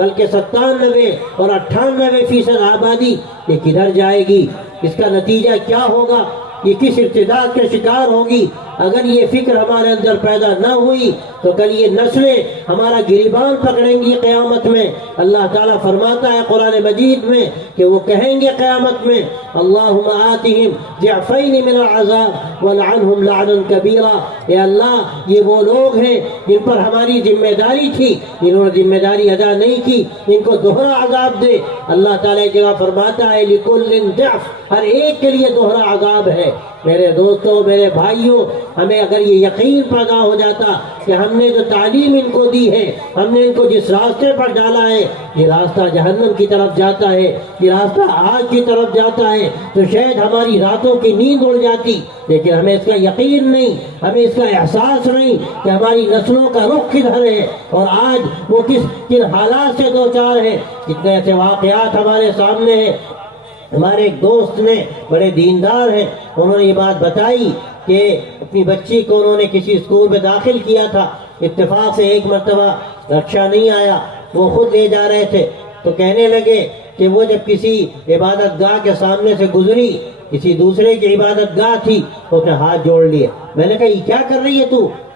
بلکہ 97 اور 98% آبادی یہ کدھر جائے گی؟ اس کا نتیجہ کیا ہوگا؟ یہ کس ارتداد کا شکار ہوگی؟ اگر یہ فکر ہمارے اندر پیدا نہ ہوئی تو کل یہ نسلیں ہمارا گریبان پکڑیں گی قیامت میں۔ اللہ تعالیٰ فرماتا ہے قرآن مجید میں کہ وہ کہیں گے قیامت میں اللہم آتہم ضعفین من العذاب ولعنہم لعنا کبیرا، اے اللہ یہ وہ لوگ ہیں جن پر ہماری ذمہ داری تھی، جنہوں نے ذمہ داری ادا نہیں کی، ان کو دوہرا عذاب دے۔ اللہ تعالیٰ ایک جگہ فرماتا ہے لکل ضعف، ہر ایک کے لیے دوہرا عذاب ہے۔ میرے دوستوں، میرے بھائیوں، ہمیں اگر یہ یقین پیدا ہو جاتا کہ ہم نے جو تعلیم ان کو دی ہے، ہم نے ان کو جس راستے پر ڈالا ہے یہ راستہ جہنم کی طرف جاتا ہے، یہ راستہ آگ کی طرف جاتا ہے، تو شاید ہماری راتوں کی نیند اڑ جاتی۔ لیکن ہمیں اس کا یقین نہیں، ہمیں اس کا احساس نہیں کہ ہماری نسلوں کا رخ کدھر ہے اور آج وہ کن حالات سے دوچار ہے۔ کتنے ایسے واقعات ہمارے سامنے ہیں۔ ہمارے ایک دوست نے، بڑے دیندار ہیں، انہوں نے یہ بات بتائی کہ اپنی بچی کو انہوں نے کسی اسکول میں داخل کیا تھا، اتفاق سے ایک مرتبہ رکشہ نہیں آیا، وہ خود لے جا رہے تھے، تو کہنے لگے کہ وہ جب کسی عبادت گاہ کے سامنے سے گزری، کسی دوسرے کی عبادت گاہ تھی، اس نے ہاتھ جوڑ لیے۔ میں نے کہا یہ کیا کر رہی ہے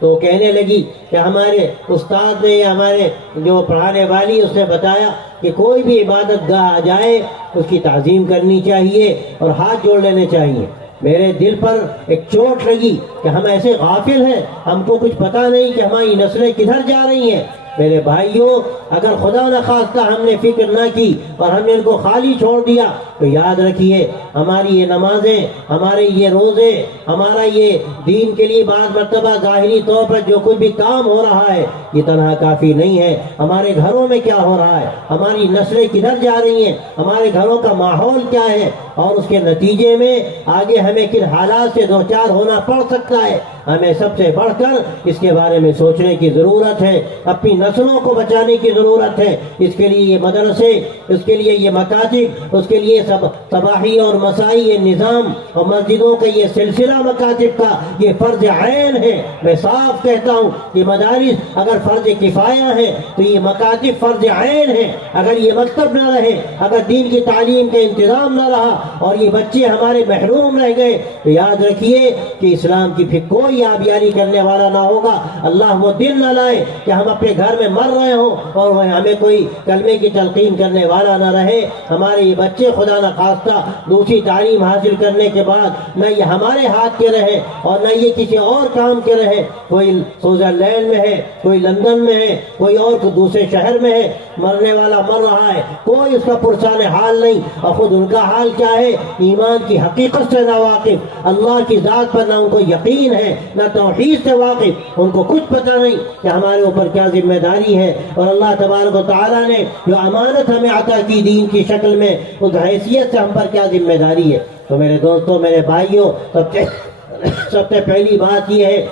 تو کہنے لگی کہ ہمارے استاد نے یا ہمارے جو پڑھانے والی اس نے بتایا کہ کوئی بھی عبادت گاہ آ جائے اس کی تعظیم کرنی چاہیے اور ہاتھ جوڑ لینے چاہیے۔ میرے دل پر ایک چوٹ لگی کہ ہم ایسے غافل ہیں، ہم کو کچھ پتہ نہیں کہ ہماری نسلیں کدھر جا رہی ہیں۔ میرے بھائیوں، اگر خدا نخواستہ ہم نے فکر نہ کی اور ہم نے ان کو خالی چھوڑ دیا تو یاد رکھیے ہماری یہ نمازیں، ہمارے یہ روزے، ہمارا یہ دین کے لیے بعض مرتبہ ظاہری طور پر جو کچھ بھی کام ہو رہا ہے یہ تنہا کافی نہیں ہے۔ ہمارے گھروں میں کیا ہو رہا ہے، ہماری نسلیں کدھر جا رہی ہیں، ہمارے گھروں کا ماحول کیا ہے، اور اس کے نتیجے میں آگے ہمیں کن حالات سے دوچار ہونا پڑ سکتا ہے۔ ہمیں سب سے بڑھ کر اس کے بارے میں سوچنے کی ضرورت ہے، اپنی نسلوں کو بچانے کی ضرورت ہے۔ اس کے لیے یہ مدرسے، اس کے لیے یہ مکاتب، اس کے لیے سب صباحی اور مسائی یہ نظام اور مسجدوں کا یہ سلسلہ مکاتب کا یہ فرض عین ہے۔ میں صاف کہتا ہوں کہ مدارس اگر فرض کفایہ ہے تو یہ مکاتب فرض عین ہے۔ اگر یہ مکتب نہ رہے، اگر دین کی تعلیم کا انتظام نہ رہا اور یہ بچے ہمارے محروم رہ گئے تو یاد رکھیے کہ اسلام کی پھر کوئی آبیاری کرنے والا نہ ہوگا۔ اللہ وہ دن نہ لائے کہ ہم اپنے گھر میں مر رہے ہوں اور ہمیں کوئی کلمے کی تلقین کرنے والا نہ رہے۔ ہمارے یہ بچے خدا نخواستہ دوسری تعلیم حاصل کرنے کے بعد نہ یہ ہمارے ہاتھ کے رہے اور نہ یہ کسی اور کام کے رہے، کوئی سوئٹزرلینڈ میں ہے، کوئی لندن میں ہے، کوئی اور دوسرے شہر میں ہے، مرنے والا مر رہا ہے، کوئی اس کا پرسان حال نہیں، اور خود ان کا حال کیا ہے، ایمان کی حقیقت سے نہ واقف، اللہ کی ذات پر نہ ان کو یقین ہے، نہ توحید سے واقف، ان کو کچھ پتہ نہیں کہ ہمارے اوپر کیا ذمہ داری ہے، اور اللہ تبارک و تعالیٰ نے جو امانت ہمیں عطا کی دین کی شکل میں، اس حیثیت سے ہم پر کیا ذمہ داری ہے۔ تو میرے دوستوں، میرے بھائیوں، سب سے پہلی بات یہ ہے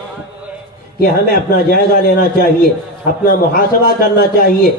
کہ ہمیں اپنا جائزہ لینا چاہیے، اپنا محاسبہ کرنا چاہیے۔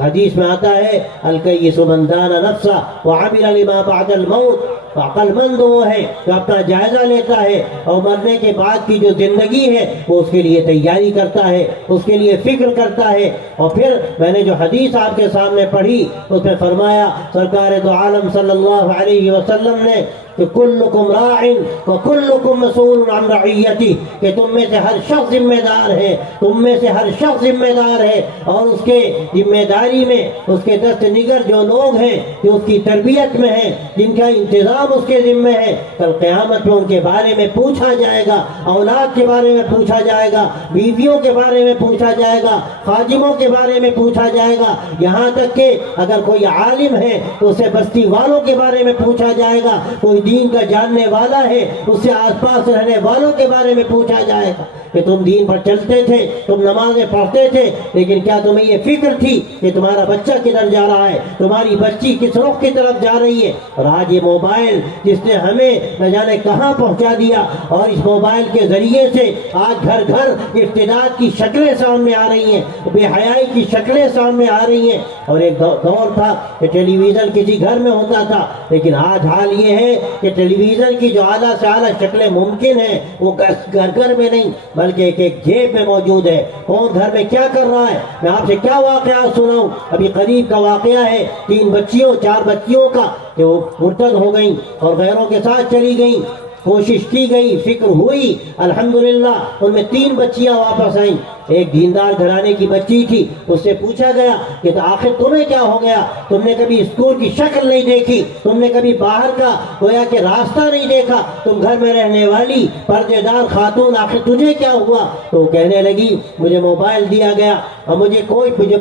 حدیث میں آتا ہے الکیس من دان نفسہ وعمل لما بعد الموت، عقل مند وہ ہے جو اپنا جائزہ لیتا ہے اور مرنے کے بعد کی جو زندگی ہے وہ اس کے لیے تیاری کرتا ہے، اس کے لیے فکر کرتا ہے۔ اور پھر میں نے جو حدیث آپ کے سامنے پڑھی اس میں فرمایا سرکار دو عالم صلی اللہ علیہ وسلم نے کہ کلکم راع وکلکم مسئول عن رعیتہ، کہ تم میں سے ہر شخص ذمہ دار ہے، تم میں سے ہر شخص ذمہ دار ہے، اور اس کے ذمہ داری میں اس کے دست نگر جو لوگ ہیں جو اس کی تربیت میں ہیں، جن کا انتظام اس کے ذمہ ہے، کل قیامت میں ان کے بارے میں پوچھا جائے گا، اولاد کے بارے میں پوچھا جائے گا، بیویوں کے بارے میں پوچھا جائے گا، خادموں کے بارے میں پوچھا جائے گا، یہاں تک کہ اگر کوئی عالم ہے تو اسے بستی والوں کے بارے میں پوچھا جائے گا، کوئی دین کا جاننے والا ہے اس سے آس پاس رہنے والوں کے بارے میں پوچھا جائے گا کہ تم دین پر چلتے تھے، تم نمازیں پڑھتے تھے، لیکن کیا تمہیں یہ فکر تھی کہ تمہارا بچہ کدھر جا رہا ہے، تمہاری بچی کس رخ کی طرف جا رہی ہے؟ اور آج یہ موبائل جس نے ہمیں نہ جانے کہاں پہنچا دیا، اور اس موبائل کے ذریعے سے آج گھر گھر ارتداد کی شکلیں سامنے آ رہی ہیں، بے حیائی کی شکلیں سامنے آ رہی ہیں۔ اور ایک دور تھا کہ ٹیلی ویژن کسی گھر میں ہوتا تھا، لیکن آج حال یہ ہے کہ ٹیلی ویژن کی جو اعلیٰ سے اعلیٰ شکلیں ممکن ہیں وہ گھر گھر میں نہیں بلکہ ایک ایک جیب میں موجود ہے۔ کون گھر میں کیا کر رہا ہے، میں آپ سے کیا واقعات سناؤں۔ ابھی قریب کا واقعہ ہے، 4 بچیوں کا جو مرتد ہو گئیں اور غیروں کے ساتھ چلی گئیں۔ کوشش کی گئی، فکر ہوئی، الحمدللہ ان میں 3 بچیاں واپس آئیں۔ ایک دیندار گھرانے کی بچی تھی، اس سے پوچھا گیا کہ آخر تمہیں کیا ہو گیا، تم نے کبھی اسکول کی شکل نہیں دیکھی، تم نے کبھی باہر کا گویا کہ راستہ نہیں دیکھا، تم گھر میں رہنے والی پردے دار خاتون، آخر تجھے کیا ہوا؟ تو وہ کہنے لگی مجھے موبائل دیا گیا اور مجھے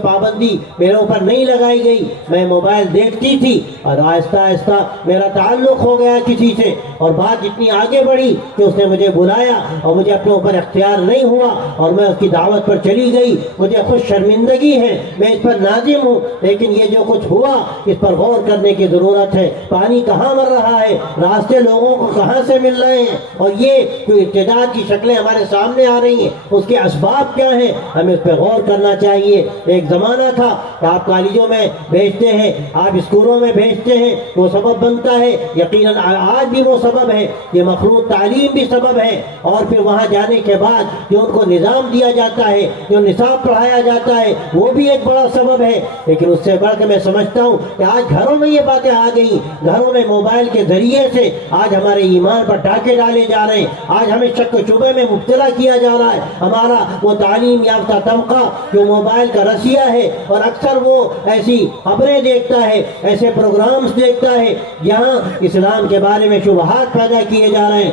پابندی میرے اوپر نہیں لگائی گئی، میں موبائل دیکھتی تھی اور آہستہ آہستہ میرا تعلق ہو گیا کسی سے، اور بات اتنی آگے بڑھی کہ اس نے مجھے بلایا اور مجھے اپنے اوپر اختیار نہیں ہوا اور میں اس کی دعوت پر چلی گئی، مجھے خود شرمندگی ہے، میں اس پر نادم ہوں، لیکن یہ جو کچھ ہوا اس پر غور کرنے کی ضرورت ہے۔ پانی کہاں مر رہا ہے، راستے لوگوں کو کہاں سے مل رہے ہیں، اور یہ جو ارتداد کی شکلیں ہمارے سامنے آ رہی ہیں اس کے اسباب کیا ہیں، ہمیں اس پہ غور کرنا چاہیے۔ ایک زمانہ تھا کہ آپ کالجوں میں بھیجتے ہیں، آپ اسکولوں میں بھیجتے ہیں، وہ سبب بنتا ہے، یقیناً آج بھی وہ سبب ہے، یہ مخلوط تعلیم بھی سبب ہے، اور پھر وہاں جانے کے بعد جو ان کو نظام دیا جاتا ہے، جو نصاب پڑھایا جاتا ہے، وہ بھی ایک بڑا سبب ہے۔ لیکن اس سے بڑھ کے میں سمجھتا ہوں کہ آج گھروں میں یہ باتیں آ گئی، گھروں میں موبائل کے ذریعے سے آج ہمارے ایمان پر ڈاکے ڈالے جا رہے ہیں، آج ہمیں شک و شبہ میں مبتلا کیا جا رہا ہے۔ ہمارا وہ تعلیم یافتہ طبقہ جو موبائل کا رسیا ہے اور اکثر وہ ایسی خبریں دیکھتا ہے، ایسے پروگرامز دیکھتا ہے جہاں اسلام کے بارے میں شبہات پیدا کیے جا رہے ہیں،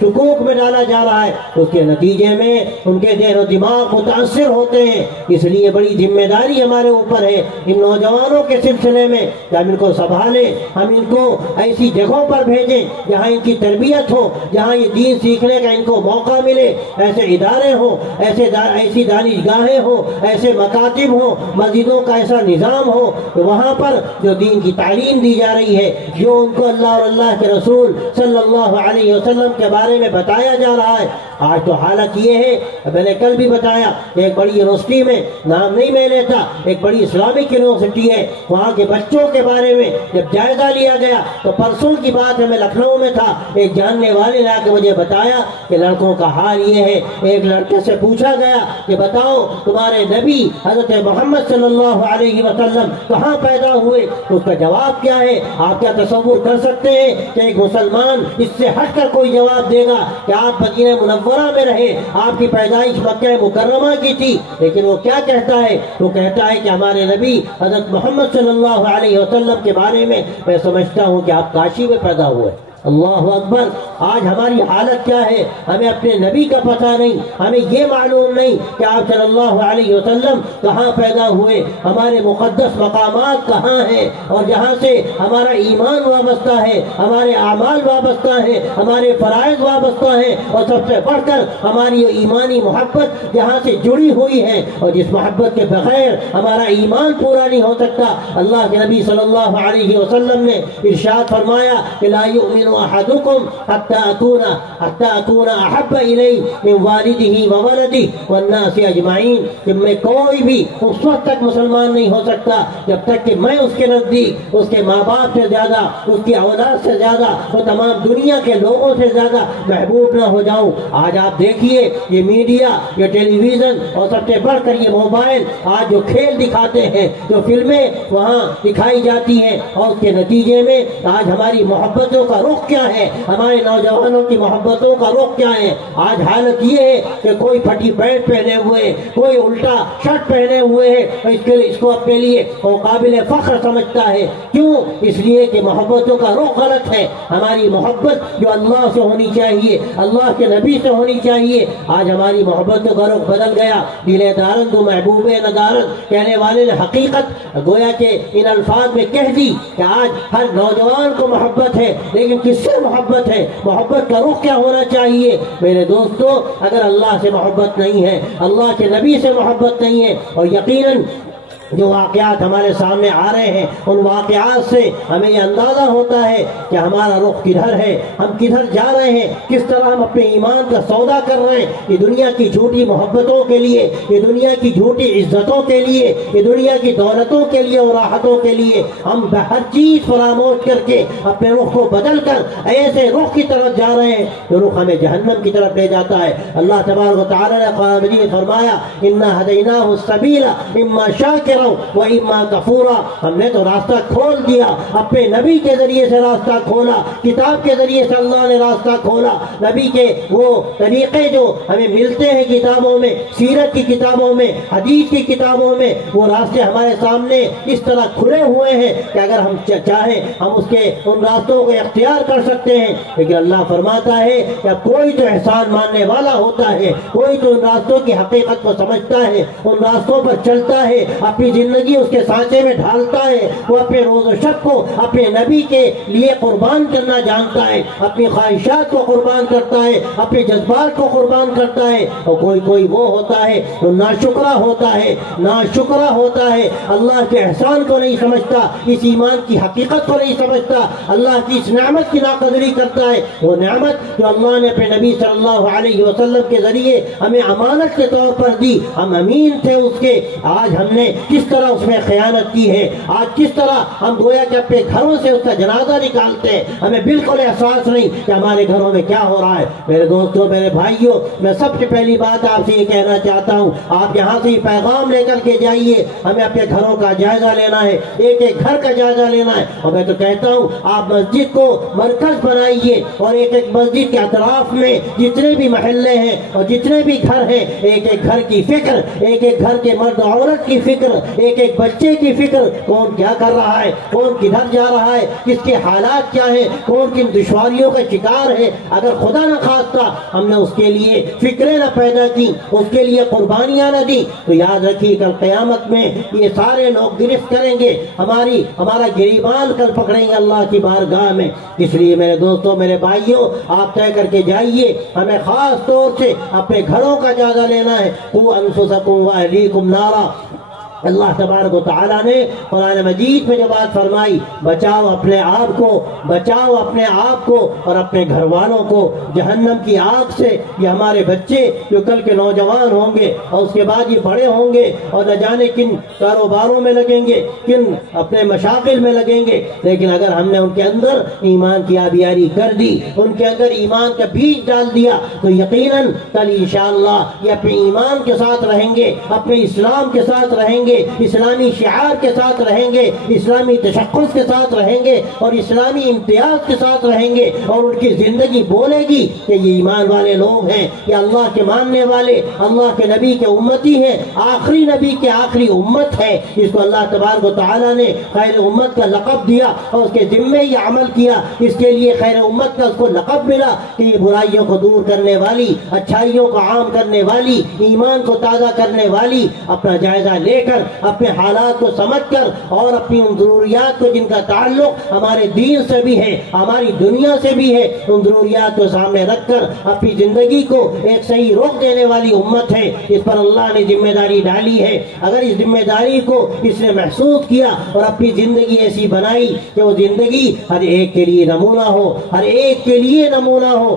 شکوک میں ڈالا جا رہا ہے، اس کے نتیجے میں ان کے ذہن و دماغ متاثر ہوتے ہیں۔ اس لیے بڑی ذمہ داری ہمارے اوپر ہے ان نوجوانوں کے سلسلے میں کہ ہم ان کو سنبھالیں، ہم ان کو ایسی جگہوں پر بھیجیں جہاں ان کی تربیت ہو، جہاں یہ دین سیکھنے کا ان کو موقع ملے، ایسے ادارے ہوں، ایسی دانشگاہیں ہوں، ایسے مکاتب ہوں، مسجدوں کا ایسا نظام ہو کہ وہاں پر جو دین کی تعلیم دی جا رہی ہے، جو ان کو اللہ اور اللہ کے رسول صلی اللہ علیہ وسلم کے بارے میں بتایا جا رہا ہے۔ آج تو حالت یہ ہے، میں نے کل بھی بتایا کہ ایک بڑی یونیورسٹی میں، نام نہیں میں لیتا، ایک بڑی اسلامک یونیورسٹی ہے، وہاں کے بچوں کے بارے میں جب جائزہ لیا گیا تو پرسوں کی بات ہے، میں لکھنؤ میں تھا، ایک جاننے والے نے آ کے مجھے بتایا کہ لڑکوں کا حال یہ ہے۔ ایک لڑکے سے پوچھا گیا کہ بتاؤ تمہارے نبی حضرت محمد صلی اللہ علیہ وسلم کہاں پیدا ہوئے؟ تو اس کا جواب کیا ہے؟ آپ کیا تصور کر سکتے ہیں کہ ایک مسلمان اس سے ہٹ کر کوئی جواب دے گا کہ آپ مدینہ منورہ میں رہے، آپ کی پیدائش مکہ مکرمہ کی تھی؟ لیکن وہ کیا کہتا ہے؟ وہ کہتا ہے کہ ہمارے نبی حضرت محمد صلی اللہ علیہ وسلم کے بارے میں سمجھتا ہوں کہ آپ کاشی میں پیدا ہوئے۔ اللہ اکبر! آج ہماری حالت کیا ہے؟ ہمیں اپنے نبی کا پتہ نہیں، ہمیں یہ معلوم نہیں کہ آپ صلی اللہ علیہ وسلم کہاں پیدا ہوئے، ہمارے مقدس مقامات کہاں ہیں، اور جہاں سے ہمارا ایمان وابستہ ہے، ہمارے اعمال وابستہ ہیں، ہمارے فرائض وابستہ ہیں، اور سب سے بڑھ کر ہماری ایمانی محبت جہاں سے جڑی ہوئی ہے، اور جس محبت کے بغیر ہمارا ایمان پورا نہیں ہو سکتا۔ اللہ کے نبی صلی اللہ علیہ وسلم نے ارشاد فرمایا کہ لا یؤمن احدکم حتی اکون احب الیہ من والدہ وولدہ والناس اجمعین، کہ میں کوئی بھی اس وقت تک مسلمان نہیں ہو سکتا جب تک کہ میں اس کے نزدیک اس کے ماں باپ سے زیادہ، اس کی اولاد سے زیادہ، وہ تمام دنیا کے لوگوں سے زیادہ محبوب نہ ہو جاؤں۔ آج آپ دیکھیے یہ میڈیا، یہ ٹیلی ویژن، اور سب سے بڑھ کر یہ موبائل آج جو کھیل دکھاتے ہیں، جو فلمیں وہاں دکھائی جاتی ہیں، اور اس کے نتیجے میں آج ہماری محبتوں کا رخ کیا ہے، ہمارے نوجوانوں کی محبتوں کا رخ کیا ہے۔ آج حالت یہ ہے کہ کوئی پھٹی پینٹ پہنے ہوئے، کوئی الٹا شرٹ پہنے ہوئے ہے، اس کو اپنے لیے وہ قابل فخر سمجھتا ہے۔ کیوں؟ اس لیے کہ محبتوں کا رخ غلط ہے۔ ہماری محبت جو اللہ سے ہونی چاہیے، اللہ کے نبی سے ہونی چاہیے، آج ہماری محبتوں کا رخ بدل گیا۔ دل دارن تو محبوب ندارن کہنے والے نے حقیقت گویا کہ ان الفاظ میں کہہ دی کہ آج ہر نوجوان کو محبت ہے، لیکن کس سے محبت ہے؟ محبت کا رخ کیا ہونا چاہیے؟ میرے دوستو، اگر اللہ سے محبت نہیں ہے، اللہ کے نبی سے محبت نہیں ہے، اور یقیناً جو واقعات ہمارے سامنے آ رہے ہیں ان واقعات سے ہمیں یہ اندازہ ہوتا ہے کہ ہمارا رخ کدھر ہے، ہم کدھر جا رہے ہیں، کس طرح ہم اپنے ایمان کا سودا کر رہے ہیں۔ یہ دنیا کی جھوٹی محبتوں کے لیے، یہ دنیا کی جھوٹی عزتوں کے لیے، یہ دنیا کی دولتوں کے لیے اور راحتوں کے لیے ہم ہر چیز فراموش کر کے اپنے رخ کو بدل کر ایسے رخ کی طرف جا رہے ہیں جو رخ ہمیں جہنم کی طرف لے جاتا ہے۔ اللہ تبارک و تعالی نے قرآن مجید میں فرمایا انا ہدیناہ السبیل اما شاکرا و اما کفورا، ہم نے تو راستہ کھول دیا، اپنے نبی کے ذریعے سے راستہ کھولا، کتاب کے ذریعے سے اللہ نے راستہ کھولا۔ نبی کے وہ طریقے جو ہمیں ملتے ہیں کتابوں میں، سیرت کی کتابوں میں، حدیث کی کتابوں میں، وہ راستے ہمارے سامنے اس طرح کھلے ہوئے ہیں کہ اگر ہم چاہیں ہم ان راستوں کو اختیار کر سکتے ہیں۔ لیکن اللہ فرماتا ہے کہ کوئی تو احسان ماننے والا ہوتا ہے، کوئی تو ان راستوں کی حقیقت کو سمجھتا ہے، ان راستوں پر چلتا ہے، اپنی زندگی اس کے سانچے میں ڈھالتا ہے، وہ اپنے روز و شب کو اپنے نبی کے لیے قربان کرنا جانتا ہے، اپنی خواہشات کو قربان کرتا ہے، اپنے جذبات کو قربان کرتا ہے۔ اور کوئی وہ ہوتا ہے جو ناشکرا ہوتا ہے، ناشکرا ہوتا ہے، اللہ کے احسان کو نہیں سمجھتا، اس ایمان کی حقیقت کو نہیں سمجھتا، اللہ کی اس نعمت کی ناقدری کرتا ہے۔ وہ نعمت جو اللہ نے اپنے نبی صلی اللہ علیہ وسلم کے ذریعے ہمیں امانت کے طور پر دی، ہم امین تھے اس کے، آج ہم نے کس طرح اس میں خیانت کی ہے، آج کس طرح ہم گویا کہ اپنے گھروں سے اس کا جنازہ نکالتے ہیں، ہمیں بالکل احساس نہیں کہ ہمارے گھروں میں کیا ہو رہا ہے۔ میرے دوستوں، میرے بھائیوں، میں سب سے پہلی بات آپ سے یہ کہنا چاہتا ہوں، آپ یہاں سے یہ پیغام لے کر کے جائیے، ہمیں اپنے گھروں کا جائزہ لینا ہے، ایک ایک گھر کا جائزہ لینا ہے۔ اور میں تو کہتا ہوں آپ مسجد کو مرکز بنائیے اور ایک ایک مسجد کے اطراف میں جتنے بھی محلے ہیں اور جتنے بھی گھر ہیں، ایک ایک گھر کی فکر، ایک ایک گھر کے مرد عورت کی فکر، ایک ایک بچے کی فکر، کون کیا کر رہا ہے، کون کدھر جا رہا ہے، کس کے حالات کیا ہیں، کون کن دشواریوں کا شکار ہے۔ اگر خدا نہ خواستہ ہم نے اس کے لیے فکریں نہ پیدا کی، اس کے لیے قربانیاں نہ دی، تو یاد رکھیے کل قیامت میں یہ سارے لوگ گرفت کریں گے، ہمارا گریبان کل پکڑیں گے اللہ کی بارگاہ میں۔ اس لیے میرے دوستوں، میرے بھائیوں، آپ طے کر کے جائیے، ہمیں خاص طور سے اپنے گھروں کا جائزہ لینا ہے۔ قوا انفسکم واہلیکم نارا، اللہ تبارک و تعالیٰ نے قرآن مجید میں جو بات فرمائی، بچاؤ اپنے آپ کو، بچاؤ اپنے آپ کو اور اپنے گھر والوں کو جہنم کی آگ سے۔ یہ ہمارے بچے جو کل کے نوجوان ہوں گے اور اس کے بعد یہ بڑے ہوں گے اور نہ جانے کن کاروباروں میں لگیں گے، کن اپنے مشاغل میں لگیں گے، لیکن اگر ہم نے ان کے اندر ایمان کی آبیاری کر دی، ان کے اندر ایمان کا بیج ڈال دیا، تو یقیناً کل انشاءاللہ یہ اپنے ایمان کے ساتھ رہیں گے، اپنے اسلام کے ساتھ رہیں گے، اسلامی شعار کے ساتھ رہیں گے، اسلامی تشخص کے ساتھ رہیں گے اور اسلامی امتیاز کے ساتھ رہیں گے، اور ان کی زندگی بولے گی کہ یہ ایمان والے لوگ ہیں، یہ اللہ کے ماننے والے، اللہ کے نبی کے امتی ہیں، آخری نبی کے آخری امت ہے، جس کو اللہ تبارک و تعالیٰ نے خیر امت کا لقب دیا اور اس کے ذمے یہ عمل کیا، اس کے لیے خیر امت کا اس کو لقب ملا کہ یہ برائیوں کو دور کرنے والی، اچھائیوں کو عام کرنے والی، ایمان کو تازہ کرنے والی۔ اپنا جائزہ لے کر، اپنے حالات کو سمجھ کر اور اپنی ان ضروریات کو جن کا تعلق ہمارے دین سے بھی ہے، ہماری دنیا سے بھی ہے، ان ضروریات کو سامنے رکھ کر اپنی زندگی کو ایک صحیح رخ دینے والی امت ہے۔ اس پر اللہ نے ذمہ داری ڈالی ہے، اگر اس ذمہ داری کو اس نے محسوس کیا اور اپنی زندگی ایسی بنائی کہ وہ زندگی ہر ایک کے لیے نمونہ ہو، ہر ایک کے لیے نمونہ ہو۔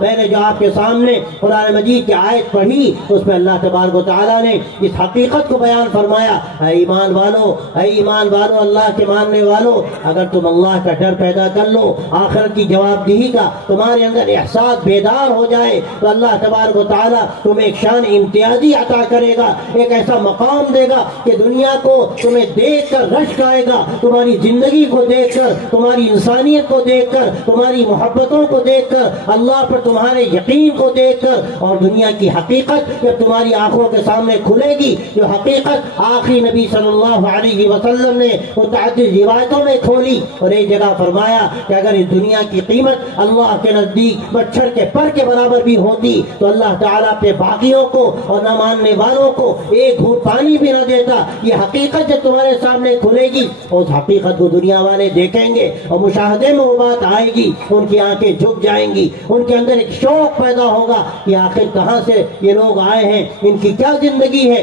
میں نے جو آپ کے سامنے قرآن مجید کی آیت پڑھی، اس میں اللہ تبارک و تعالیٰ نے اس حقیقت کو بیان فرمایا، اے ایمان والو، اے ایمان والو، اللہ کے ماننے والو، اگر تم اللہ کا ڈر پیدا کر لو، آخرت کی جواب دہی کا تمہارے اندر احساس بیدار ہو جائے، تو اللہ تبارک و تعالیٰ تمہیں ایک شان امتیازی عطا کرے گا، ایک ایسا مقام دے گا کہ دنیا کو تمہیں دیکھ کر رشک آئے گا، تمہاری زندگی کو دیکھ کر، تمہاری انسانیت کو دیکھ کر، تمہاری محبتوں کو دیکھ کر، اللہ پر تمہارے یقین کو دیکھ کر، اور دنیا کی حقیقت جب تمہاری آنکھوں کے سامنے کھلے گی، جو حقیقت آخری نبی صلی اللہ علیہ وسلم نے متعدد روایتوں میں کھولی، اور ایک جگہ فرمایا کہ اگر اس دنیا کی قیمت اللہ کے نزدیک مچھر کے پر کے برابر بھی ہوتی تو اللہ تعالیٰ اپنے باغیوں کو اور نہ ماننے والوں کو ایک گھونٹ پانی بھی نہ دیتا۔ یہ حقیقت جب تمہارے سامنے کھلے گی، اس حقیقت کو دنیا والے دیکھیں گے اور مشاہدے میں وہ بات آئے گی، ان کی آنکھیں جھک جائیں گی، ان کے اندر ایک شوق پیدا ہوگا کہ آخر کہاں سے یہ لوگ آئے ہیں، ان کی کیا زندگی ہے۔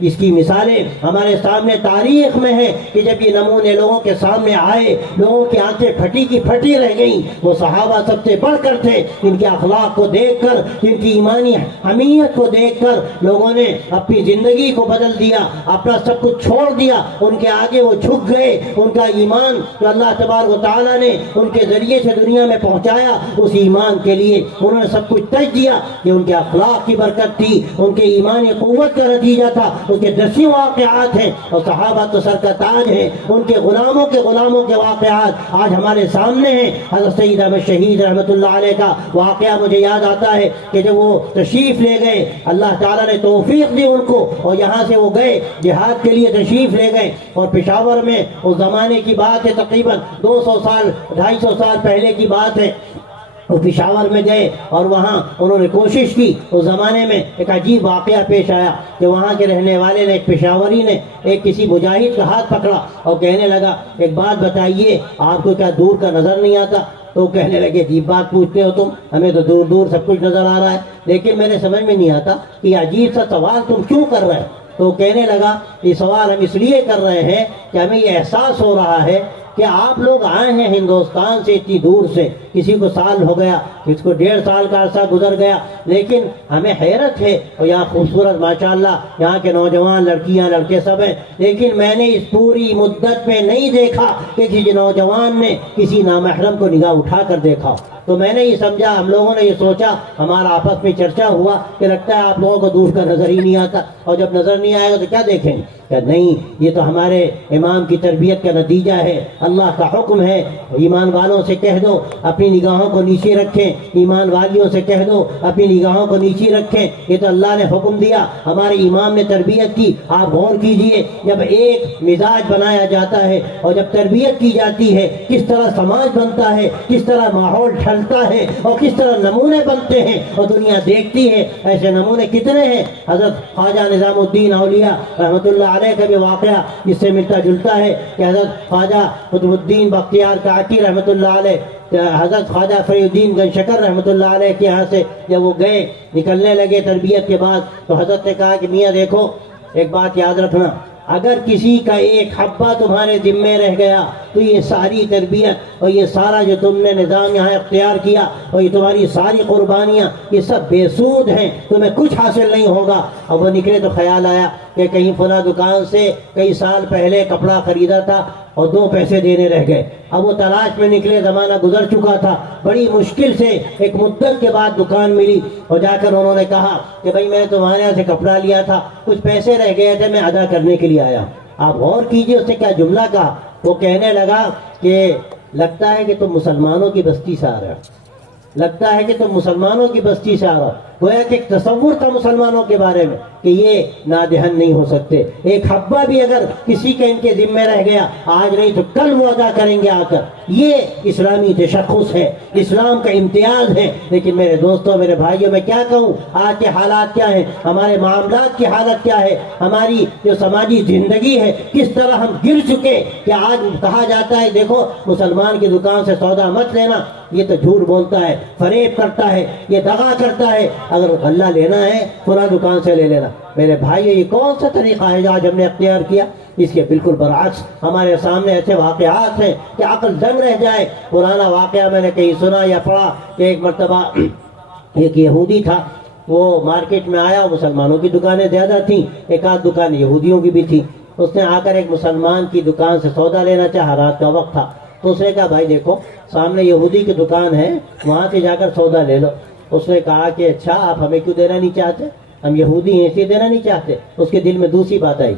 اس کی مثال مثالیں ہمارے سامنے تاریخ میں ہیں کہ جب یہ نمونے لوگوں کے سامنے آئے، لوگوں کی آنکھیں پھٹی کی پھٹی رہ گئیں۔ وہ صحابہ سب سے بڑھ کر تھے، ان کے اخلاق کو دیکھ کر، ان کی ایمانی حمیت کو دیکھ کر لوگوں نے اپنی زندگی کو بدل دیا، اپنا سب کچھ چھوڑ دیا، ان کے آگے وہ جھک گئے۔ ان کا ایمان جو اللہ تبارک و تعالیٰ نے ان کے ذریعے سے دنیا میں پہنچایا، اس ایمان کے لیے انہوں نے سب کچھ تج دیا۔ یہ ان کے اخلاق کی برکت تھی، ان کے ایمانی قوت کا نتیجہ تھا، ان کے دسیوں واقعات ہیں، اور صحابہ تو سر کا تاج ہیں، ان کے غلاموں کے واقعات آج ہمارے سامنے ہیں۔ حضرت سید احمد شہید رحمۃ اللہ علیہ کا واقعہ مجھے یاد آتا ہے کہ جب وہ تشریف لے گئے، اللہ تعالیٰ نے توفیق دی ان کو، اور یہاں سے وہ گئے جہاد کے لیے تشریف لے گئے، اور پشاور میں اس زمانے کی بات ہے، تقریباً 200 سال 250 سال پہلے کی بات ہے، وہ پشاور میں گئے اور وہاں انہوں نے کوشش کی۔ اس زمانے میں ایک عجیب واقعہ پیش آیا کہ وہاں کے رہنے والے نے، ایک پشاوری نے، ایک کسی مجاہد کا ہاتھ پکڑا اور کہنے لگا ایک بات بتائیے، آپ کو کیا دور کا نظر نہیں آتا؟ تو کہنے لگے عجیب بات پوچھتے ہو تم، ہمیں تو دور دور سب کچھ نظر آ رہا ہے، لیکن میرے سمجھ میں نہیں آتا کہ یہ عجیب سا سوال تم کیوں کر رہے ہو؟ تو کہنے لگا یہ سوال ہم اس لیے کر رہے ہیں کہ ہمیں یہ احساس ہو رہا ہے کہ آپ لوگ آئے ہیں ہندوستان سے اتنی دور سے، کسی کو سال ہو گیا، کسی کو 1.5 سال کا عرصہ گزر گیا، لیکن ہمیں حیرت ہے، اور یہاں خوبصورت ماشاءاللہ یہاں کے نوجوان لڑکیاں لڑکے سب ہیں، لیکن میں نے اس پوری مدت میں نہیں دیکھا کہ کسی نوجوان نے کسی نامحرم کو نگاہ اٹھا کر دیکھا۔ تو میں نے یہ سمجھا، ہم لوگوں نے یہ سوچا، ہمارا آپس میں چرچا ہوا کہ لگتا ہے آپ لوگوں کو دور کا نظر ہی نہیں آتا، اور جب نظر نہیں آئے گا تو کیا دیکھیں گے؟ کہ نہیں، یہ تو ہمارے امام کی تربیت کا نتیجہ ہے، اللہ کا حکم ہے۔ ایمان والوں سے کہہ دو اپنی نگاہوں کو نیچے رکھیں، ایمان والیوں سے کہہ دو اپنی نگاہوں کو نیچے رکھیں، یہ تو اللہ نے حکم دیا، ہمارے امام نے تربیت کی۔ آپ غور کیجئے، جب ایک مزاج بنایا جاتا ہے اور جب تربیت کی جاتی ہے، کس طرح سماج بنتا ہے، کس طرح ماحول ڈھلتا ہے، اور کس طرح نمونے بنتے ہیں اور دنیا دیکھتی ہے۔ ایسے نمونے کتنے ہیں۔ حضرت خواجہ نظام الدین اولیاء رحمۃ اللہ علیہ کا بھی واقعہ اس سے ملتا جلتا ہے کہ حضرت خواجہ قطب الدین بختیار کاکی رحمۃ اللہ علیہ، حضرت خواجہ فری الدین گنج شکر رحمۃ اللہ علیہ کے یہاں سے جب وہ گئے، نکلنے لگے تربیت کے بعد، تو حضرت نے کہا کہ میاں دیکھو، ایک بات یاد رکھنا، اگر کسی کا ایک حبہ تمہارے ذمے رہ گیا تو یہ ساری تربیت اور یہ سارا جو تم نے نظام یہاں اختیار کیا اور یہ تمہاری ساری قربانیاں، یہ سب بے سود ہیں، تمہیں کچھ حاصل نہیں ہوگا۔ اور وہ نکلے تو خیال آیا کہ کہیں فلاں دکان سے کئی سال پہلے کپڑا خریدا تھا اور 2 پیسے دینے رہ گئے۔ اب وہ تلاش میں نکلے، زمانہ گزر چکا تھا، بڑی مشکل سے ایک مدت کے بعد دکان ملی، اور جا کر انہوں نے کہا کہ بھائی میں تمہارے یہاں سے کپڑا لیا تھا، کچھ پیسے رہ گئے تھے، میں ادا کرنے کے لیے آیا۔ آپ غور کیجئے اس نے کیا جملہ کہا۔ وہ کہنے لگا کہ لگتا ہے کہ تم مسلمانوں کی بستی سے آ رہے ہو، لگتا ہے کہ تم مسلمانوں کی بستی سے آ رہا ہو۔ گویا کہ ایک تصور تھا مسلمانوں کے بارے میں کہ یہ نادہن نہیں ہو سکتے، ایک حبہ بھی اگر کسی کا ان کے ذمہ رہ گیا، آج نہیں تو کل وہ ادا کریں گے آ کر۔ یہ اسلامی تشخص ہے، اسلام کا امتیاز ہے۔ لیکن میرے دوستوں، میرے بھائیوں، میں کیا کہوں، آج کے حالات کیا ہیں، ہمارے معاملات کی حالت کیا ہے، ہماری جو سماجی زندگی ہے، کس طرح ہم گر چکے کہ آج کہا جاتا ہے دیکھو مسلمان کی دکان سے سودا مت لینا، یہ تو جھوٹ بولتا ہے، فریب کرتا ہے، یہ دغا کرتا ہے، اگر اللہ لینا ہے فلاں دکان سے لے لینا۔ میرے بھائی، یہ کون سا طریقہ ہے جو آج ہم نے اختیار کیا؟ اس کے بالکل برعکس ہمارے سامنے ایسے واقعات ہیں کہ عقل دنگ رہ جائے۔ پرانا واقعہ میں نے کہیں سنا یا پڑھا کہ ایک مرتبہ ایک یہودی تھا، وہ مارکیٹ میں آیا، مسلمانوں کی دکانیں زیادہ تھیں، ایک آدھ دکان یہودیوں کی بھی تھی۔ اس نے آ کر ایک مسلمان کی دکان سے سودا لینا چاہا، رات کا وقت تھا، تو اس نے کہا بھائی دیکھو سامنے یہودی کی دکان ہے، وہاں سے جا کر سودا لے لو۔ اس نے کہا کہ اچھا آپ ہمیں کیوں دینا نہیں چاہتے؟ ہم یہودی ہیں اس لیے دینا نہیں چاہتے۔ اس کے دل میں دوسری بات آئی،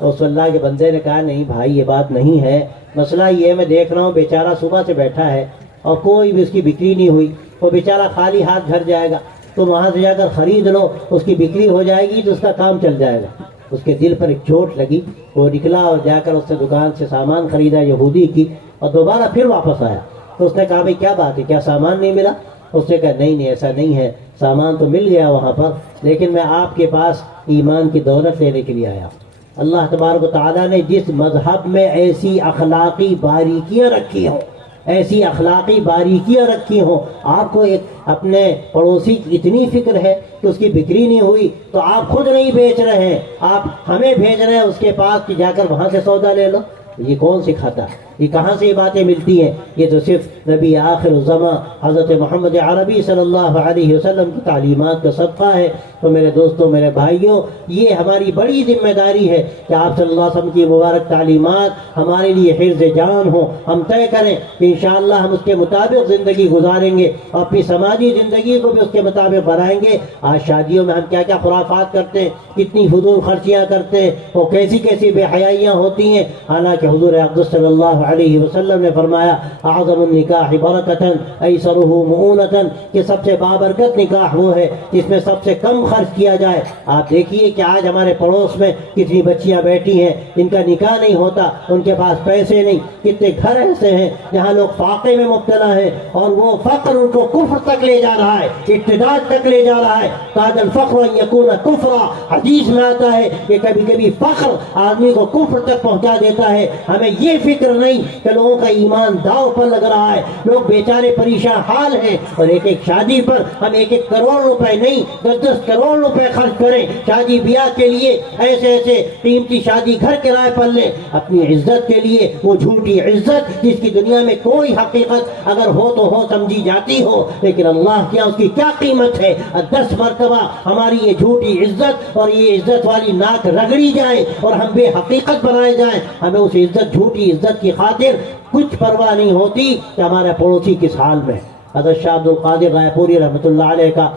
اس اللہ کے بندے نے کہا نہیں بھائی یہ بات نہیں ہے، مسئلہ یہ ہے میں دیکھ رہا ہوں بیچارہ صبح سے بیٹھا ہے اور کوئی بھی اس کی بکری نہیں ہوئی، وہ بیچارہ خالی ہاتھ گھر جائے گا، تو وہاں سے جا کر خرید لو، اس کی بکری ہو جائے گی تو اس کا کام چل جائے گا۔ اس کے دل پر ایک چوٹ لگی، وہ نکلا اور جا کر اس سے دکان سے سامان خریدا یہودی کی، اور دوبارہ پھر واپس آیا۔ تو اس نے کہا بھائی کیا بات ہے، کیا سامان نہیں ملا؟ اس نے کہا نہیں ایسا نہیں ہے، سامان تو مل گیا وہاں پر، لیکن میں آپ کے پاس ایمان کی دولت لینے کے لیے آیا۔ اللہ تبارک و تعالیٰ نے جس مذہب میں ایسی اخلاقی باریکیاں رکھی ہوں، ایسی اخلاقی باریکیاں رکھی ہوں. آپ کو ایک اپنے پڑوسی کی اتنی فکر ہے کہ اس کی بکری نہیں ہوئی تو آپ خود نہیں بیچ رہے ہیں, آپ ہمیں بھیج رہے ہیں اس کے پاس کہ جا کر وہاں سے سودا لے لو. یہ کون سکھاتا ہے؟ یہ کہاں سے یہ باتیں ملتی ہیں؟ یہ تو صرف نبی آخر الزمان حضرت محمد عربی صلی اللہ علیہ وسلم کی تعلیمات کا صدقہ ہے. تو میرے دوستوں, میرے بھائیوں, یہ ہماری بڑی ذمہ داری ہے کہ آپ صلی اللہ علیہ وسلم کی مبارک تعلیمات ہمارے لیے حفظ جان ہو. ہم طے کریں کہ انشاءاللہ ہم اس کے مطابق زندگی گزاریں گے اور اپنی سماجی زندگی کو بھی اس کے مطابق بنائیں گے. آج شادیوں میں ہم کیا کیا خرافات کرتے ہیں, کتنی فضول خرچیاں کرتے ہیں, وہ کیسی کیسی بے حیائیاں ہوتی ہیں. حالانکہ حضور اقدس صلی اللہ علیہ وسلم نے فرمایا اعظم النکاح برکتاً ایسرہ مؤونتاً, کہ سب سے بابرکت نکاح وہ ہے جس میں سب سے کم خرچ کیا جائے. آپ دیکھیے کہ آج ہمارے پڑوس میں کتنی بچیاں بیٹھی ہیں جن کا نکاح نہیں ہوتا, ان کے پاس پیسے نہیں. کتنے گھر ایسے ہیں جہاں لوگ فاقے میں مبتلا ہیں اور وہ فقر ان کو کفر تک لے جا رہا ہے, ارتداد تک لے جا رہا ہے. کاد الفقر ان یکون کفرا, حدیث میں آتا ہے کہ کبھی کبھی فقر آدمی کو کفر تک پہنچا دیتا ہے. ہمیں یہ فکر نہیں کہ لوگوں کا ایمان داؤ پر لگ رہا ہے, لوگ بیچارے پریشان حال ہیں اور ایک ایک شادی پر ہم 1-1 کروڑ روپے نہیں 10-10 کروڑ روپے خرچ کریں شادی بیاہ کے لیے. ایسے ایسے قیمتی شادی گھر کرائے پر لیں اپنی عزت کے لیے, وہ جھوٹی عزت جس کی دنیا میں کوئی حقیقت اگر ہو تو ہو سمجھی جاتی ہو, لیکن اللہ کیا اس کی کیا قیمت ہے. 10 مرتبہ ہماری یہ جھوٹی عزت اور یہ عزت والی ناک رگڑی جائے اور ہم بے حقیقت بنائے جائیں, ہمیں اس عزت جھوٹی عزت کی خاطر کچھ پرواہ نہیں ہوتی کہ ہمارا پڑوسی کس حال میں. حضرت شاہ عبد القادر رائے پوری رحمۃ اللہ علیہ کا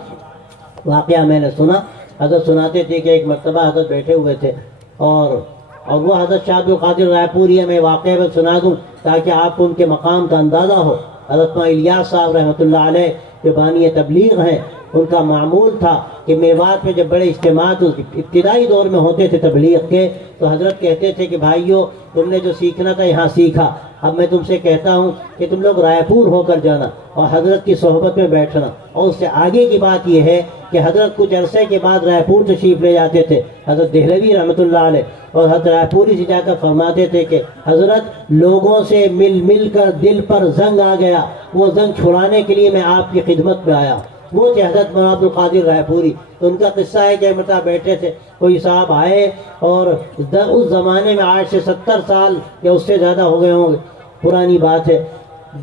واقعہ میں نے سنا. حضرت سناتے تھے کہ ایک مرتبہ حضرت بیٹھے ہوئے تھے اور وہ حضرت شاہ عبد القادر رائے پوری میں واقعہ میں سنا دوں تاکہ آپ کو ان کے مقام کا اندازہ ہو. حضرت الیاس صاحب رحمۃ اللہ علیہ جو بانی تبلیغ ہیں, ان کا معمول تھا کہ میوات میں جب بڑے اجتماعات ابتدائی دور میں ہوتے تھے تبلیغ کے, تو حضرت کہتے تھے کہ بھائیو تم نے جو سیکھنا تھا یہاں سیکھا, اب میں تم سے کہتا ہوں کہ تم لوگ رائے پور ہو کر جانا اور حضرت کی صحبت میں بیٹھنا. اور اس سے آگے کی بات یہ ہے کہ حضرت کچھ عرصے کے بعد رائے پور تشریف لے جاتے تھے حضرت دہلوی رحمۃ اللہ علیہ, اور حضرت رائے پوری سے جا کر فرماتے تھے کہ حضرت لوگوں سے مل کر دل پر زنگ آ گیا, وہ زنگ چھڑانے کے لیے میں آپ کی خدمت میں آیا. وہ تھے حضرت مولانا عبد القادر رائے پوری. تو ان کا قصہ ہے کہ مرتبہ بیٹھے تھے, کوئی صاحب آئے اور اس زمانے میں 8 سے 70 سال یا اس سے زیادہ ہو گئے ہوں گے, پرانی بات ہے,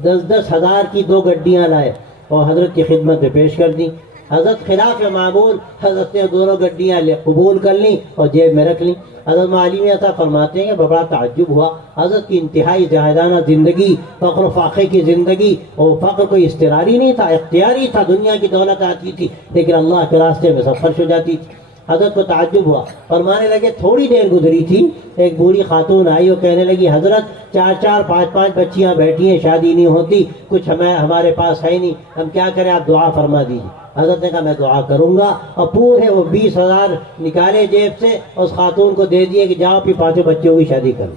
10-10 ہزار کی 2 گڈیاں لائے اور حضرت کی خدمت میں پیش کر دی. حضرت خلاف معمول حضرت نے دونوں گڈیاں قبول کر لیں اور جیب میں رکھ لیں. حضرت معلم ایسا فرماتے ہیں کہ بڑا تعجب ہوا, حضرت کی انتہائی زاہدانہ زندگی, فقر و فاقے کی زندگی, اور فقر کوئی اضطراری نہیں تھا, اختیاری تھا. دنیا کی دولت آتی تھی لیکن اللہ کے راستے میں سب خرچ ہو جاتی تھی. حضرت کو تعجب ہوا, فرمانے لگے تھوڑی دیر گزری تھی, ایک بوڑھی خاتون آئی اور کہنے لگی حضرت 4-4 5-5 بچیاں بیٹھی ہیں, شادی نہیں ہوتی, کچھ ہمارے پاس ہے نہیں, ہم کیا کریں, آپ دعا فرما دیجیے. حضرت نے کہا میں دعا کروں گا, اور پورے وہ 20,000 نکالے جیب سے, اس خاتون کو دے دیے کہ جاؤ پھر 5 بچوں کی شادی کرو.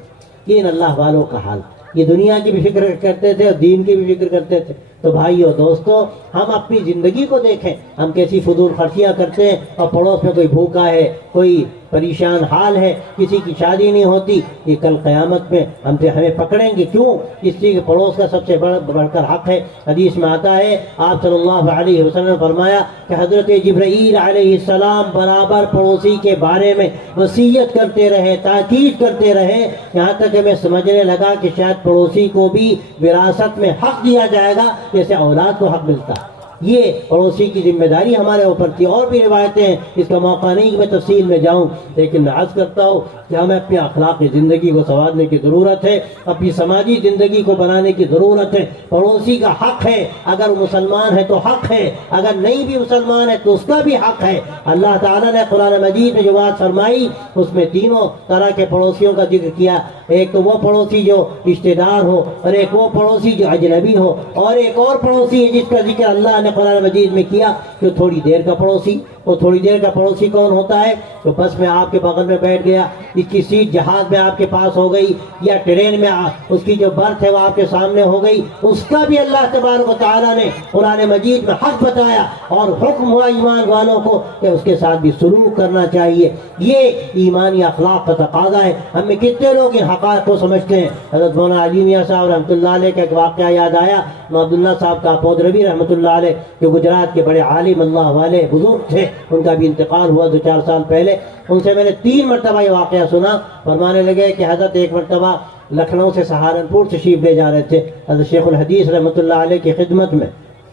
یہ ان اللہ والوں کا حال. یہ دنیا کی بھی فکر کرتے تھے اور دین کی بھی فکر کرتے تھے. تو بھائیو دوستو, ہم اپنی زندگی کو دیکھیں, ہم کیسی فضول خرچیاں کرتے ہیں اور پڑوس میں کوئی بھوکا ہے, کوئی پریشان حال ہے, کسی کی شادی نہیں ہوتی. یہ کل قیامت میں ہمیں پکڑیں گے. کیوں؟ اس لیے کہ پڑوس کا سب سے بڑھ کر حق ہے. حدیث میں آتا ہے آپ صلی اللہ علیہ وسلم نے فرمایا کہ حضرت جبرائیل علیہ السلام برابر پڑوسی کے بارے میں وصیت کرتے رہے, تاکید کرتے رہے, یہاں تک کہ میں سمجھنے لگا کہ شاید پڑوسی کو بھی وراثت میں حق دیا جائے گا جیسے اولاد کو حق ملتا. یہ پڑوسی کی ذمہ داری ہمارے اوپر تھی. اور بھی روایتیں ہیں, اس کا موقع نہیں کہ میں تفصیل میں جاؤں, لیکن میں عرض کرتا ہوں کہ ہمیں اپنی اخلاقی زندگی کو سنوارنے کی ضرورت ہے, اپنی سماجی زندگی کو بنانے کی ضرورت ہے. پڑوسی کا حق ہے, اگر وہ مسلمان ہے تو حق ہے, اگر نہیں بھی مسلمان ہے تو اس کا بھی حق ہے. اللہ تعالیٰ نے قرآن مجید میں جو بات فرمائی اس میں تینوں طرح کے پڑوسیوں کا ذکر کیا. ایک تو وہ پڑوسی جو رشتہ دار ہو, اور ایک وہ پڑوسی جو اجنبی ہو, اور ایک اور پڑوسی جس کا ذکر اللہ نے قرآن مجید میں کیا جو تھوڑی دیر کا پڑوسی. وہ تھوڑی دیر کا پڑوسی کون ہوتا ہے؟ تو بس میں آپ کے بغل میں بیٹھ گیا، اس کی سیٹ جہاز میں آپ کے پاس ہو گئی، یا ٹرین میں اس کی جو برتھ ہے وہ آپ کے سامنے ہو گئی، اس کا بھی اللہ تبارک و تعالیٰ نے قرآن مجید میں حق بتایا اور حکم ہوا ایمان والوں کو کہ اس کے ساتھ بھی سلوک کرنا چاہیے۔ یہ ایمانی اخلاق کا تقاضا ہے۔ ہم میں کتنے لوگ ان حقائق کو سمجھتے ہیں؟ حضرت مولانا علی میاں صاحب رحمۃ اللہ علیہ کا ایک واقعہ یاد آیا۔ عبداللہ صاحب کا پودربی رحمۃ اللہ علیہ، جو گجرات کے بڑے عالم اللہ والے بزرگ تھے، ان کا بھی انتقال ہوا 2-4 سال پہلے۔ ان سے میں نے 3 مرتبہ یہ واقعہ سنا۔ فرمانے لگے کہ حضرت ایک مرتبہ لکھنؤ سے سہارنپور تشریف لے جا رہے تھے حضرت شیخ الحدیث رحمۃ اللہ علیہ کی خدمت میں،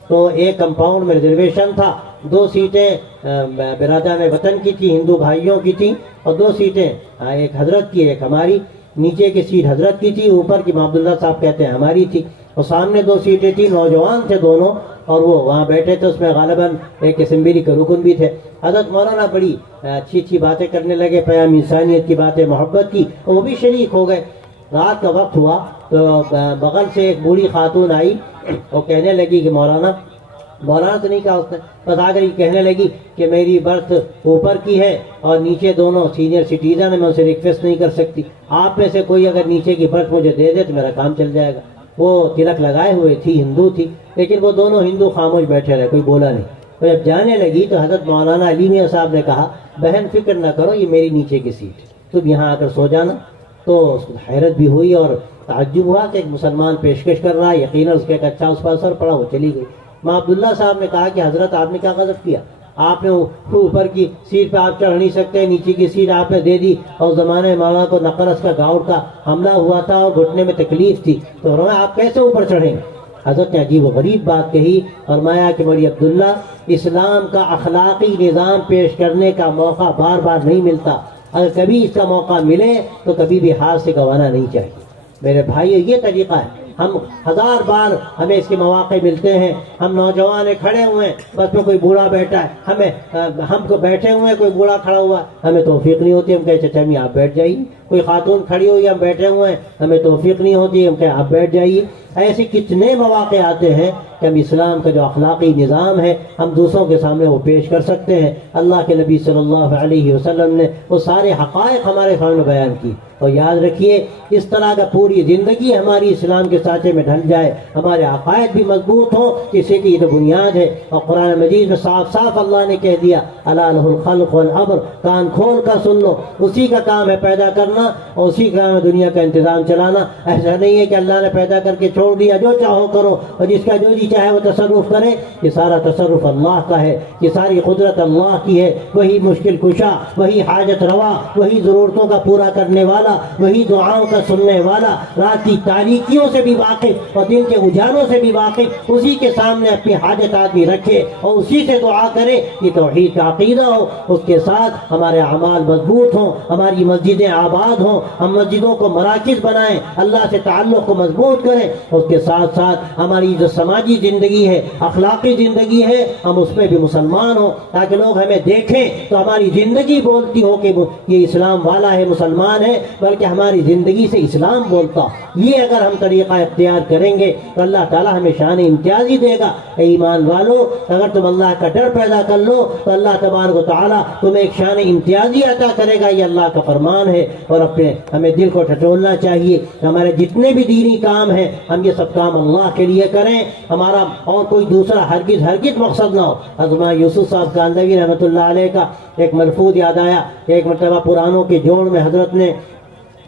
تو ایک کمپاؤنڈ میں ریزرویشن تھا، 2 سیٹیں برادران وطن کی تھی، ہندو بھائیوں کی تھی، اور 2 سیٹیں ایک حضرت کی ایک ہماری، نیچے کی سیٹ حضرت کی تھی، اوپر کی عبداللہ صاحب کہتے ہیں ہماری تھی، اور سامنے 2 سیٹیں تھیں، نوجوان تھے دونوں، اور وہ وہاں بیٹھے تھے، اس میں غالباً ایک اسمبلی کے رکن بھی تھے۔ حضرت مولانا بڑی اچھی اچھی باتیں کرنے لگے، پیام انسانیت کی باتیں، محبت کی، وہ بھی شریک ہو گئے۔ رات کا وقت ہوا تو بغل سے ایک بوڑھی خاتون آئی، وہ کہنے لگی کہ مولانا تو نہیں کہا اس نے، بس آ کر کہنے لگی کہ میری برتھ اوپر کی ہے اور نیچے دونوں سینئر سٹیزن ہیں، میں اسے ریکویسٹ نہیں کر سکتی، آپ میں سے کوئی اگر نیچے کی برتھ مجھے دے دے تو میرا کام چل جائے گا۔ وہ تلک لگائے ہوئے تھی، ہندو تھی، لیکن وہ دونوں ہندو خاموش بیٹھے رہے، کوئی بولا نہیں۔ تو جب جانے لگی تو حضرت مولانا علی میاں صاحب نے کہا، بہن فکر نہ کرو، یہ میری نیچے کی سیٹ ہے، تم یہاں آ کر سو جانا۔ تو حیرت بھی ہوئی اور تعجب ہوا کہ ایک مسلمان پیشکش کر رہا ہے، یقیناً اس کا ایک اچھا اس پر اثر پڑا، وہ چلی گئی۔ ماں عبداللہ صاحب نے کہا کہ حضرت آپ نے کیا غضب کیا، آپ نے اوپر کی سیٹ پہ آپ چڑھ نہیں سکتے، نیچے کی سیٹ آپ نے دے دی، اور زمانے میں مولانا کو نقرس کا گاؤٹ کا حملہ ہوا تھا اور گھٹنے میں تکلیف تھی، تو فرمایا آپ کیسے اوپر چڑھیں؟ حضرت نے عجیب و غریب بات کہی، فرمایا کہ مولی عبداللہ، اسلام کا اخلاقی نظام پیش کرنے کا موقع بار بار نہیں ملتا، اگر کبھی اس کا موقع ملے تو کبھی بھی ہاتھ سے گنوانا نہیں چاہیے۔ میرے بھائیو، یہ طریقہ ہے، ہم 1000 بار ہمیں اس کے مواقع ملتے ہیں، ہم نوجوان کھڑے ہوئے ہیں، بس میں کوئی بوڑھا بیٹھا ہے، ہم کو بیٹھے ہوئے ہیں، کوئی بوڑھا کھڑا ہوا ہے، ہمیں توفیق نہیں ہوتی، ہم کہتے چچا میاں آپ بیٹھ جائیے، کوئی خاتون کھڑی ہوئی ہم بیٹھے ہوئے ہیں، ہمیں توفیق نہیں ہوتی، ہم کہیں آپ بیٹھ جائیے۔ ایسے کتنے مواقع آتے ہیں کہ ہم اسلام کا جو اخلاقی نظام ہے ہم دوسروں کے سامنے وہ پیش کر سکتے ہیں۔ اللہ کے نبی صلی اللہ علیہ وسلم نے وہ سارے حقائق ہمارے سامنے بیان کی، اور یاد رکھیے اس طرح کا پوری زندگی ہماری اسلام کے سانچے میں ڈھل جائے، ہمارے عقائد بھی مضبوط ہوں، جسے کہ یہ تو بنیاد ہے۔ اور قرآن مجید میں صاف صاف اللہ نے کہہ دیا، الا لہ الخلق والامر، کان کھول کر سن لو، اسی کا کام ہے پیدا کرنا، اور اسی کا کام ہے دنیا کا انتظام چلانا۔ ایسا نہیں ہے کہ اللہ نے پیدا کر کے چھوڑ دیا جو چاہو کرو، اور جس کا جو جی چاہے وہ تصرف کرے، یہ سارا تصرف اللہ کا ہے، یہ ساری قدرت اللہ کی ہے، وہی مشکل کشا، وہی حاجت روا، وہی ضرورتوں کا پورا کرنے والا، وہی دعاؤں کا سننے والا، رات کی تاریکیوں سے بھی واقف اور دن کے اجالوں سے بھی واقف، اسی کے سامنے اپنی حاجت آدمی رکھے اور اسی سے دعا کرے، یہ توحید کا عقیدہ ہو، اس کے ساتھ ہمارے اعمال مضبوط ہوں، ہماری مسجدیں آباد ہوں، ہم مسجدوں کو مراکز بنائیں، اللہ سے تعلق کو مضبوط کریں، اس کے ساتھ ساتھ ہماری جو سماجی زندگی ہے، اخلاقی زندگی ہے، ہم اس میں بھی مسلمان ہوں، تاکہ لوگ ہمیں دیکھیں تو ہماری زندگی بولتی ہو کہ یہ اسلام والا ہے، مسلمان ہے، بلکہ ہماری زندگی سے اسلام بولتا۔ یہ اگر ہم طریقہ اختیار کریں گے تو اللہ تعالیٰ ہمیں شان امتیازی دے گا۔ اے ایمان والو، اگر تم اللہ کا ڈر پیدا کر لو تو اللہ تبارک و تعالیٰ تمہیں ایک شان امتیازی عطا کرے گا، یہ اللہ کا فرمان ہے۔ اور اپنے ہمیں دل کو ٹٹولنا چاہیے، ہمارے جتنے بھی دینی کام ہیں ہم یہ سب کام اللہ کے لیے کریں، ہمارا اور کوئی دوسرا ہرگز مقصد نہ ہو۔ حضرت یوسف صاحب کاندھوی رحمۃ اللہ علیہ کا ایک ملفوظ یاد آیا، ایک مرتبہ پرانوں کے جوڑ میں حضرت نے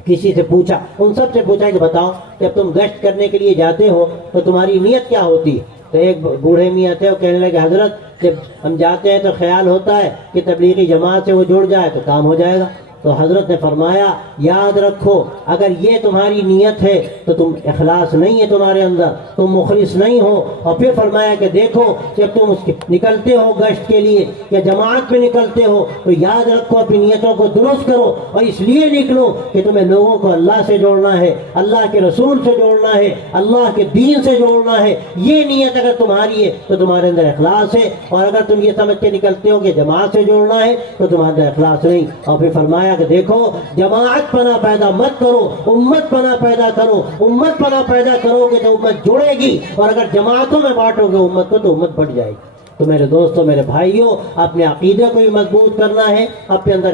کسی سے پوچھا، ان سب سے پوچھا کہ بتاؤ جب تم گشت کرنے کے لیے جاتے ہو تو تمہاری نیت کیا ہوتی ہے؟ تو ایک بوڑھے میاں تھے، وہ کہنے لگے حضرت جب ہم جاتے ہیں تو خیال ہوتا ہے کہ تبلیغی جماعت سے وہ جڑ جائے تو کام ہو جائے گا۔ تو حضرت نے فرمایا یاد رکھو اگر یہ تمہاری نیت ہے تو تم اخلاص نہیں ہے تمہارے اندر، تم مخلص نہیں ہو۔ اور پھر فرمایا کہ دیکھو جب تم نکلتے ہو گشت کے لیے یا جماعت میں نکلتے ہو تو یاد رکھو اپنی نیتوں کو درست کرو، اور اس لیے نکلو کہ تمہیں لوگوں کو اللہ سے جوڑنا ہے، اللہ کے رسول سے جوڑنا ہے، اللہ کے دین سے جوڑنا ہے۔ یہ نیت اگر تمہاری ہے تو تمہارے اندر اخلاص ہے، اور اگر تم یہ سمجھ کے نکلتے ہو کہ جماعت سے جوڑنا ہے تو تمہارے اندر اخلاص نہیں۔ اور پھر فرمایا کہ دیکھو جماعت پنا پیدا مت کرو، امت پنا پیدا کرو، امت پنا پیدا کرو گے تو امت جڑے گی، اور اگر جماعتوں میں بانٹو گے امت کو تو امت بڑھ جائے گی۔ تو میرے دوستوں، میرے بھائیوں، اپنے عقیدے کو بھی مضبوط کرنا ہے، اپنے اندر